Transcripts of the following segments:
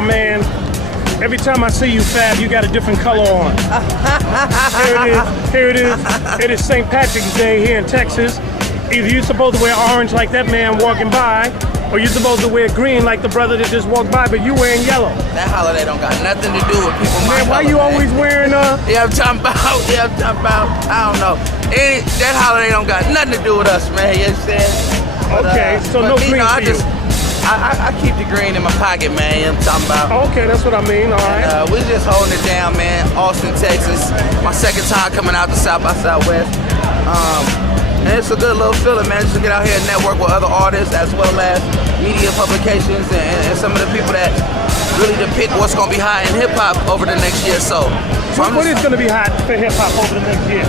my man. Every time I see you, Fab, you got a different color on. Here it is. It is St. Patrick's Day here in Texas. Either you're supposed to wear orange like that man walking by, or you're supposed to wear green like the brother that just walked by, but you wearing yellow. That holiday don't got nothing to do with people. Man, why you always wearing Yeah, I'm talking about. I don't know. That holiday don't got nothing to do with us, man. You understand? Okay, so no green for you. I keep the green in my pocket, man. You know what I'm talking about? Okay, that's what I mean. All right. And, we just holding it down, man. Austin, Texas. My second time coming out to South by Southwest. And it's a good little feeling, man, just to get out here and network with other artists as well as media publications and some of the people that really depict what's going to be hot in hip-hop over the next year or so. What is going to be hot for hip-hop over the next year?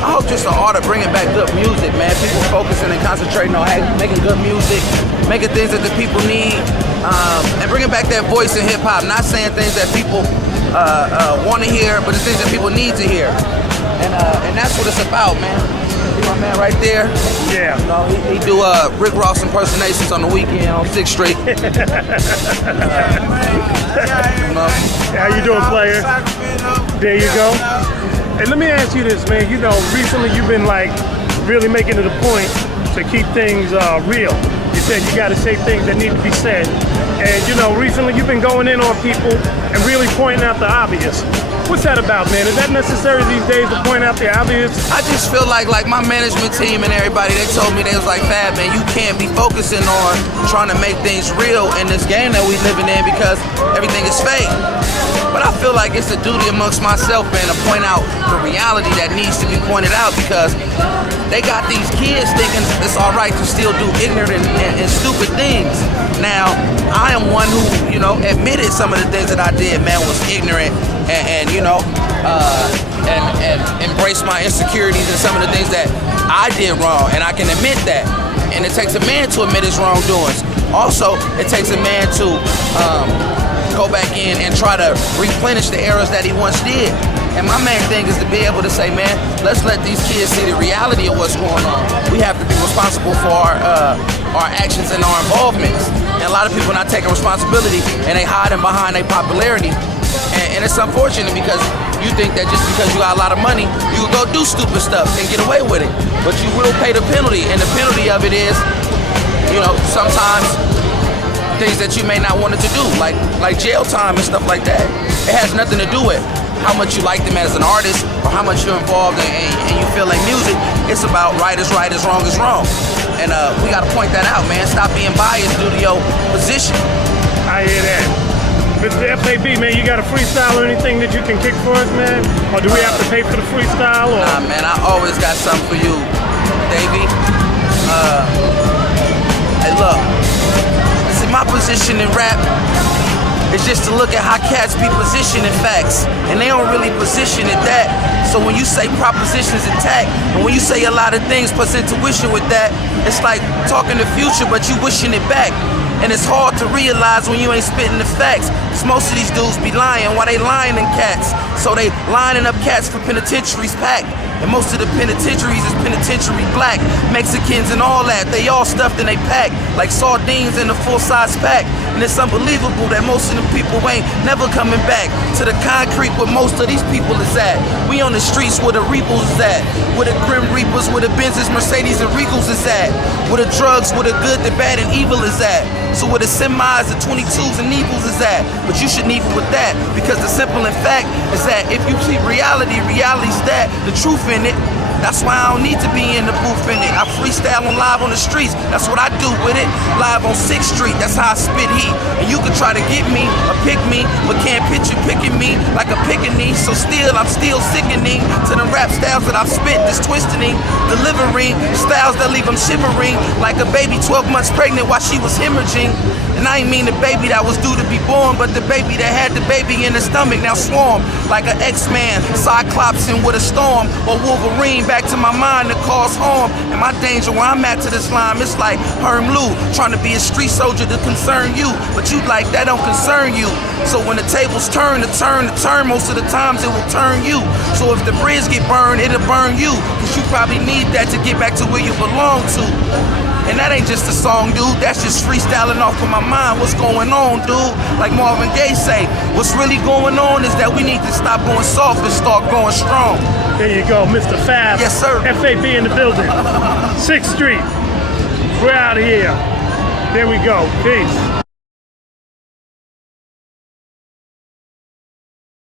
I hope just the art of bringing back good music, man. People focusing and concentrating on making good music, making things that the people need, and bringing back that voice in hip-hop. Not saying things that people want to hear, but the things that people need to hear. And that's what it's about, man. See my man right there? Yeah. You know, he do Rick Ross impersonations on the weekend on 6th Street. You know? How you doing, player? There you go. Hey, let me ask you this, man. You know, recently you've been like really making it a point to keep things real. You said you got to say things that need to be said. And you know, recently you've been going in on people and really pointing out the obvious. What's that about, man? Is that necessary these days to point out the obvious? I just feel like my management team and everybody, they told me, they was like, Fab, man, you can't be focusing on trying to make things real in this game that we living in because everything is fake. But I feel like it's a duty amongst myself, man, to point out the reality that needs to be pointed out because they got these kids thinking it's all right to still do ignorant and stupid things. Now, I am one who, you know, admitted some of the things that I did, man, was ignorant and you know, and embrace my insecurities and some of the things that I did wrong, and I can admit that. And it takes a man to admit his wrongdoings. Also, it takes a man to go back in and try to replenish the errors that he once did. And my main thing is to be able to say, man, let's let these kids see the reality of what's going on. We have to be responsible for our actions and our involvements. And a lot of people not taking responsibility and they hiding behind their popularity. And it's unfortunate because you think that just because you got a lot of money, you can go do stupid stuff and get away with it. But you will pay the penalty, and the penalty of it is, you know, sometimes things that you may not want it to do, like jail time and stuff like that. It has nothing to do with how much you like them as an artist or how much you're involved and you feel like music. It's about right is wrong is wrong. And we got to point that out, man. Stop being biased due to your position. I hear that. Mr. FAB, man, you got a freestyle or anything that you can kick for us, man? Or do we have to pay for the freestyle? Or? Nah, man, I always got something for you, Davey. Hey, look. See, my position in rap is just to look at how cats be positioning facts, and they don't really position it that. So when you say propositions attack, and when you say a lot of things plus intuition with that, it's like talking the future, but you wishing it back. And it's hard to realize when you ain't spitting the facts. Cause most of these dudes be lying while they lying in cats. So they lining up cats for penitentiaries packed. And most of the penitentiaries is penitentiary black. Mexicans and all that, they all stuffed in they pack. Like sardines in a full-size pack. And it's unbelievable that most of the people ain't never coming back to the concrete where most of these people is at. We on the streets where the Reapers is at. Where the Grim Reapers, where the Benzes, Mercedes, and Regals is at. Where the drugs, where the good, the bad, and evil is at. So where the semis, the 22s, and evils is at. But you shouldn't even with that, because the simple and fact is that if you see reality's that, the truth in it. That's why I don't need to be in the booth in it. I freestyle on live on the streets. That's what I do with it. Live on 6th Street. That's how I spit heat. And you can try to get me or pick me, but can't picture picking me like a pickaninny. So still, I'm still sickening to the rap styles that I've spit. This twisting, delivering styles that leave them shivering like a baby 12 months pregnant while she was hemorrhaging. And I ain't mean the baby that was due to be born, but the baby that had the baby in the stomach now swarm like an X-Man, Cyclops in with a storm, or Wolverine back to my mind to cause harm. And my danger where I'm at to this line, it's like Herm Lou trying to be a street soldier to concern you, but you like that don't concern you. So when the tables turn, most of the times it will turn you. So if the bridge get burned, it'll burn you, cause you probably need that to get back to where you belong to. And that ain't just a song, dude. That's just freestyling off of my mind. What's going on, dude? Like Marvin Gaye say, what's really going on is that we need to stop going soft and start going strong. There you go, Mr. Fab. Yes, sir. FAB in the building. 6th Street. We're out of here. There we go. Peace.